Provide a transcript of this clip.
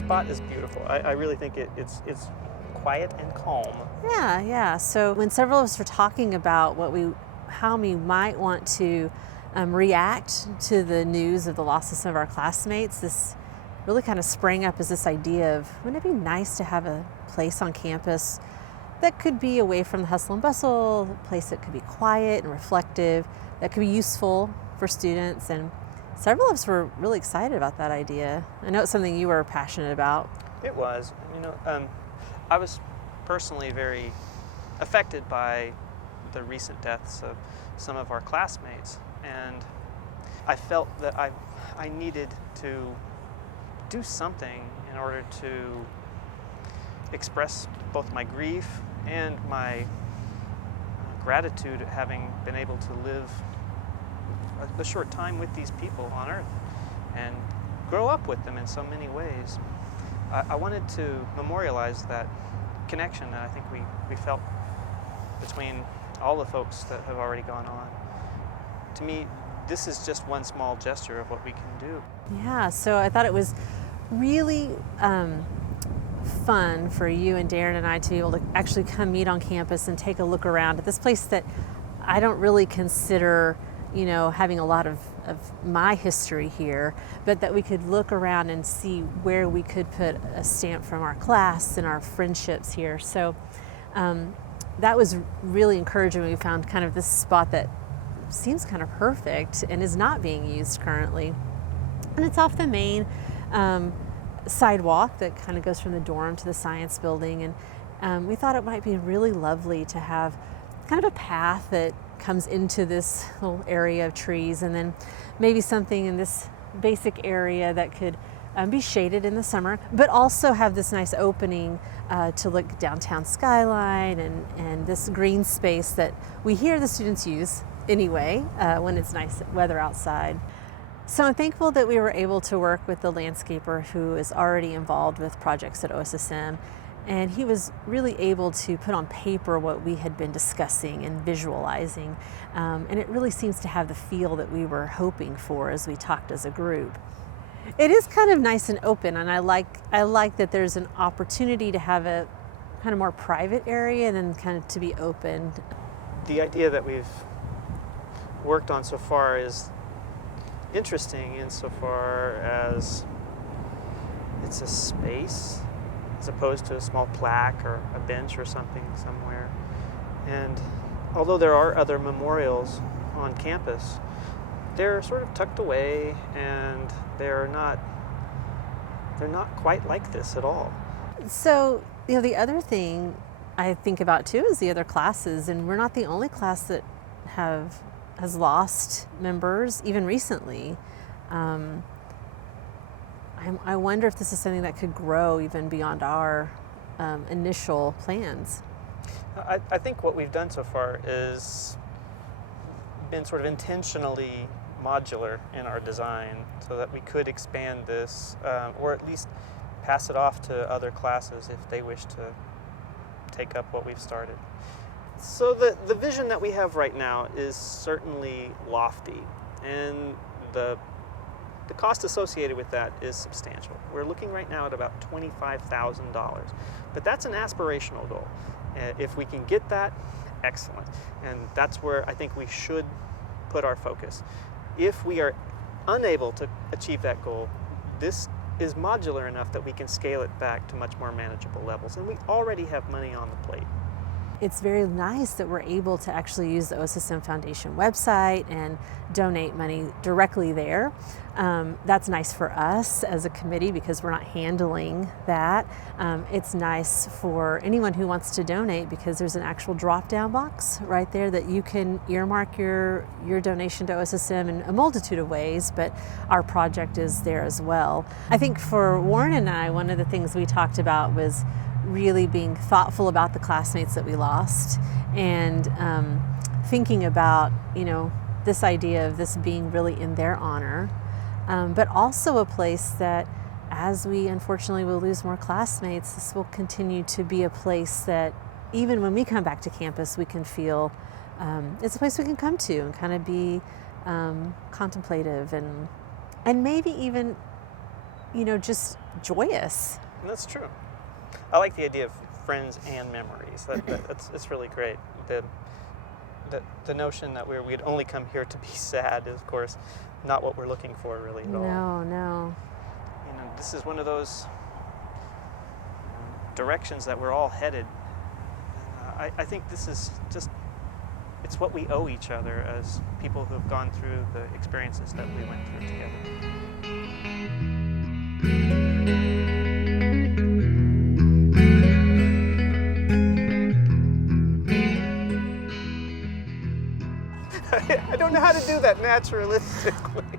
spot is beautiful. I really think it's quiet and calm. Yeah. So when several of us were talking about how we might want to react to the news of the loss of some of our classmates, this really kind of sprang up as this idea of, wouldn't it be nice to have a place on campus that could be away from the hustle and bustle, a place that could be quiet and reflective, that could be useful for students. And several of us were really excited about that idea. I know it's something you were passionate about. It was. I was personally very affected by the recent deaths of some of our classmates, and I felt that I needed to do something in order to express both my grief and my gratitude at having been able to live a short time with these people on Earth and grow up with them in so many ways. I wanted to memorialize that connection that I think we felt between all the folks that have already gone on. To me, this is just one small gesture of what we can do. Yeah, so I thought it was really fun for you and Darren and I to be able to actually come meet on campus and take a look around at this place that I don't really consider, having a lot of my history here, but that we could look around and see where we could put a stamp from our class and our friendships here. So that was really encouraging. We found kind of this spot that seems kind of perfect and is not being used currently. And it's off the main sidewalk that kind of goes from the dorm to the science building. And we thought it might be really lovely to have kind of a path that comes into this little area of trees, and then maybe something in this basic area that could be shaded in the summer, but also have this nice opening to look downtown skyline and this green space that we hear the students use anyway when it's nice weather outside. So I'm thankful that we were able to work with the landscaper who is already involved with projects at OSSM, and he was really able to put on paper what we had been discussing and visualizing, and it really seems to have the feel that we were hoping for as we talked as a group. It is kind of nice and open, and I like that there's an opportunity to have a kind of more private area and then kind of to be open. The idea that we've worked on so far is interesting insofar as it's a space as opposed to a small plaque or a bench or something somewhere. And although there are other memorials on campus, they're sort of tucked away and they're not quite like this at all. So, the other thing I think about too is the other classes, and we're not the only class that has lost members, even recently. I wonder if this is something that could grow even beyond our initial plans. I think what we've done so far is been sort of intentionally modular in our design so that we could expand this or at least pass it off to other classes if they wish to take up what we've started. So the vision that we have right now is certainly lofty, and the cost associated with that is substantial. We're looking right now at about $25,000, but that's an aspirational goal. If we can get that, excellent. And that's where I think we should put our focus. If we are unable to achieve that goal, this is modular enough that we can scale it back to much more manageable levels, and we already have money on the plate. It's very nice that we're able to actually use the OSSM Foundation website and donate money directly there. That's nice for us as a committee because we're not handling that. It's nice for anyone who wants to donate because there's an actual drop-down box right there that you can earmark your donation to OSSM in a multitude of ways, but our project is there as well. I think for Warren and I, one of the things we talked about was really being thoughtful about the classmates that we lost and thinking about, this idea of this being really in their honor, but also a place that as we unfortunately will lose more classmates, this will continue to be a place that even when we come back to campus, we can feel it's a place we can come to and kind of be contemplative and maybe even just joyous. And that's true. I like the idea of friends and memories. It's really great. The notion that we'd only come here to be sad is, of course, not what we're looking for really at all. No. This is one of those directions that we're all headed. I think this is just, it's what we owe each other as people who have gone through the experiences that we went through together. I don't know how to do that naturalistically.